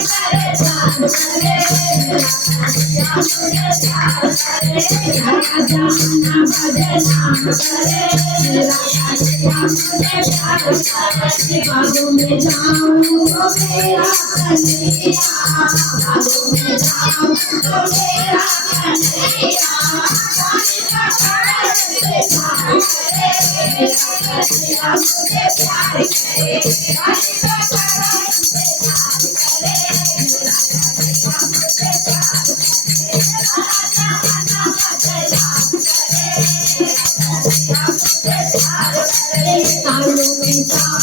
बागों में जाऊं तो मेरा कन्हैया, बागों में जाऊं तो मेरा कन्हैया, मुझे प्यार तालों में जाऊं तो मेरा कन्हैया, तालों में जाऊं तो मेरा कन्हैया, इंतजार करे कन्हैया, मुझसे प्यार करे, इंतजार करे कन्हैया, मुझसे प्यार करे, जमाना बदनाम करे कन्हैया, मुझसे प्यार करे, प्यार करे कन्हैया,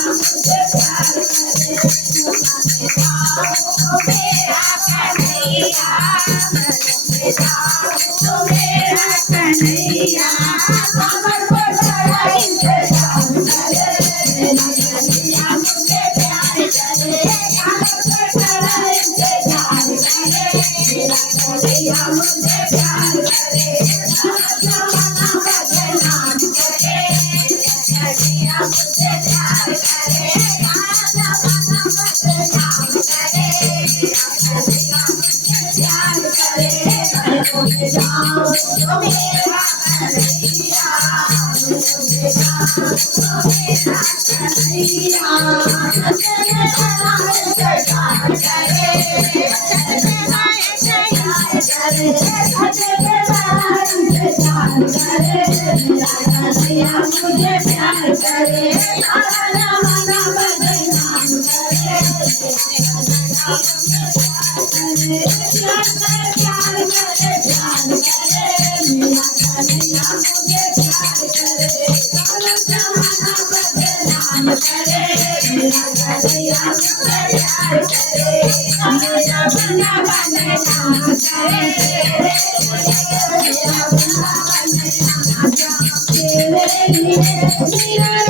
मुझे प्यार करे, मेरा कन्हैया, मेरा कन्हैया, कमर पर बड़ा इंतजार करे कन्हैया, मुझे प्यार करे, कमर पर बड़ा इंतजार करे कन्हैया, मुझे प्यार करे, जमाना बदनाम करे कन्हैया, मुझे प्यार करे, जमाना बदनाम करे कन्हैया, मुझे प्यार करे, तालों में जाऊं तो मेरा कन्हैया, तालों में जाऊं तो मेरा कन्हैया, इंतजार करे कन्हैया, मुझे प्यार करे, सारा जमाना बदनाम करे कन्हैया, प्यार करे मेरा कन्हैया, मुझे प्यार करे, सारा जमाना बदनाम करे मेरा कन्हैया, मुझे प्यार करे, मेरा बना बदनाम करे मेरा बना बदनाम करे।